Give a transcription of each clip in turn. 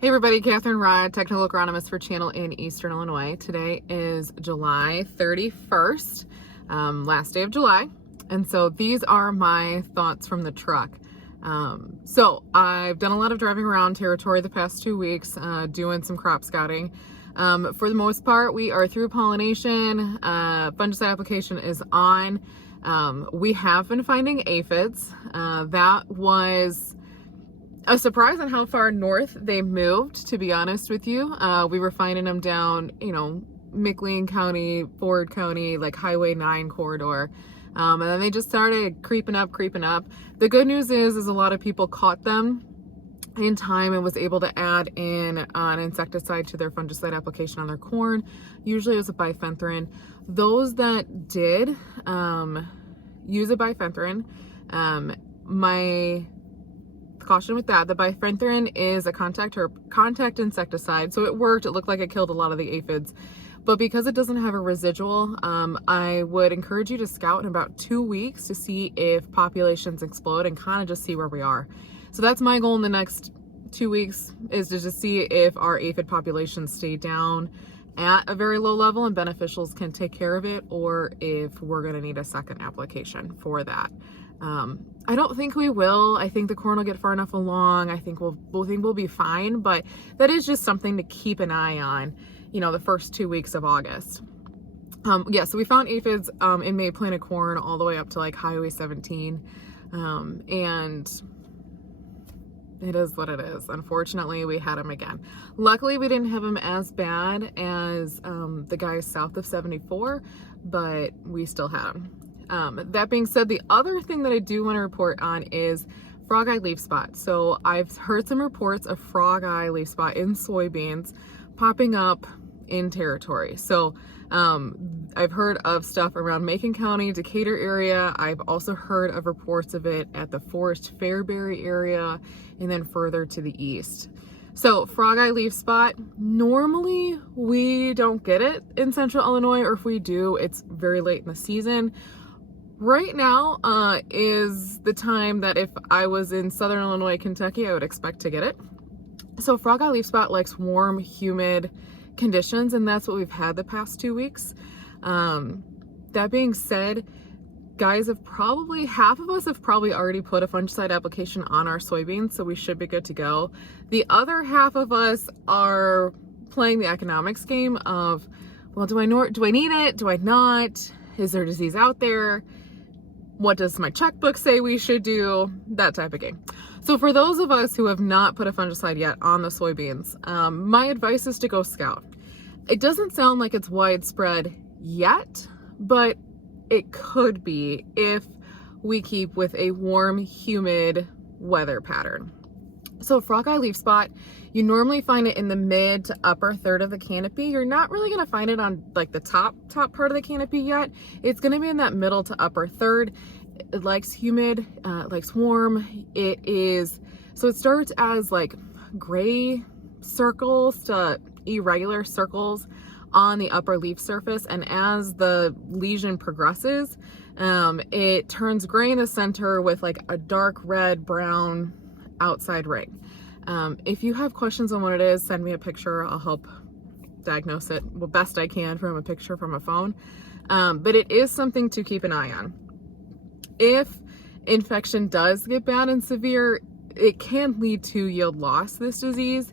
Hey everybody, Catherine Rod, technical agronomist for Channel in Eastern Illinois. Today is July 31st, last day of July. And so these are my thoughts from the truck. So I've done a lot of driving around territory the past 2 weeks, doing some crop scouting. For the most part, we are through pollination. Fungicide application is on. We have been finding aphids. That was a surprise on how far north they moved, to be honest with you. We were finding them down, McLean County, Ford County, like Highway 9 corridor. And then they just started creeping up. The good news is a lot of people caught them in time and was able to add in an insecticide to their fungicide application on their corn. Usually it was a bifenthrin. Those that did use a bifenthrin, my caution with that, the bifenthrin is a contact insecticide, so it worked. It looked like it killed a lot of the aphids, but because it doesn't have a residual, I would encourage you to scout in about 2 weeks to see if populations explode and kind of just see where we are. So that's my goal in the next 2 weeks, is to just see if our aphid populations stay down at a very low level and beneficials can take care of it, or if we're going to need a second application for that. I don't think we will. I think the corn will get far enough along. I think we'll be fine, but that is just something to keep an eye on, the first 2 weeks of August. Yeah, so we found aphids in May planted corn all the way up to like Highway 17. And it is what it is. Unfortunately, we had them again. Luckily, we didn't have them as bad as the guys south of 74, but we still had them. That being said, the other thing that I do want to report on is frogeye leaf spot. So I've heard some reports of frogeye leaf spot in soybeans popping up in territory. So I've heard of stuff around Macon County, Decatur area. I've also heard of reports of it at the Forest Fairbury area and then further to the east. So frogeye leaf spot, normally we don't get it in central Illinois, or if we do, it's very late in the season. Right now is the time that if I was in southern Illinois, Kentucky, I would expect to get it. So frogeye leaf spot likes warm, humid conditions, and that's what we've had the past 2 weeks. That being said, guys, half of us have probably already put a fungicide application on our soybeans, so we should be good to go. The other half of us are playing the economics game of, well, do I need it? Do I not? Is there disease out there? What does my checkbook say we should do? That type of game. So for those of us who have not put a fungicide yet on the soybeans, my advice is to go scout. It doesn't sound like it's widespread yet, but it could be if we keep with a warm, humid weather pattern. So frogeye leaf spot, you normally find it in the mid to upper third of the canopy. You're not really going to find it on like the top part of the canopy yet. It's going to be in that middle to upper third. It likes humid, it likes warm. So it starts as like gray circles to irregular circles on the upper leaf surface, and as the lesion progresses, it turns gray in the center with like a dark red brown outside ring. If you have questions on what it is, send me a picture. I'll help diagnose it the best I can from a picture from a phone. But it is something to keep an eye on. If infection does get bad and severe, it can lead to yield loss, this disease.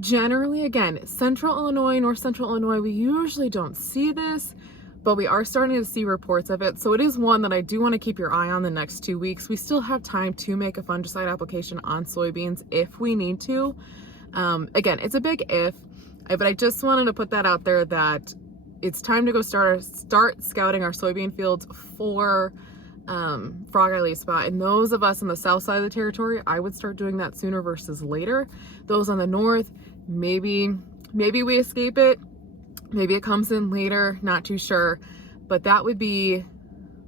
Generally, again, central Illinois, north central Illinois, we usually don't see this, but we are starting to see reports of it. So it is one that I do want to keep your eye on the next 2 weeks. We still have time to make a fungicide application on soybeans if we need to. Again, it's a big if, but I just wanted to put that out there that it's time to go start scouting our soybean fields for frogeye leaf spot. And those of us on the south side of the territory, I would start doing that sooner versus later. Those on the north, maybe we escape it. Maybe it comes in later, not too sure, but that would be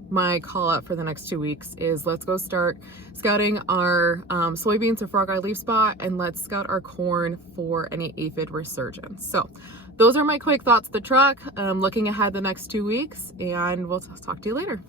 my call out for the next 2 weeks, is let's go start scouting our soybeans for frogeye leaf spot, and let's scout our corn for any aphid resurgence. So those are my quick thoughts of the truck, looking ahead the next 2 weeks, and we'll talk to you later.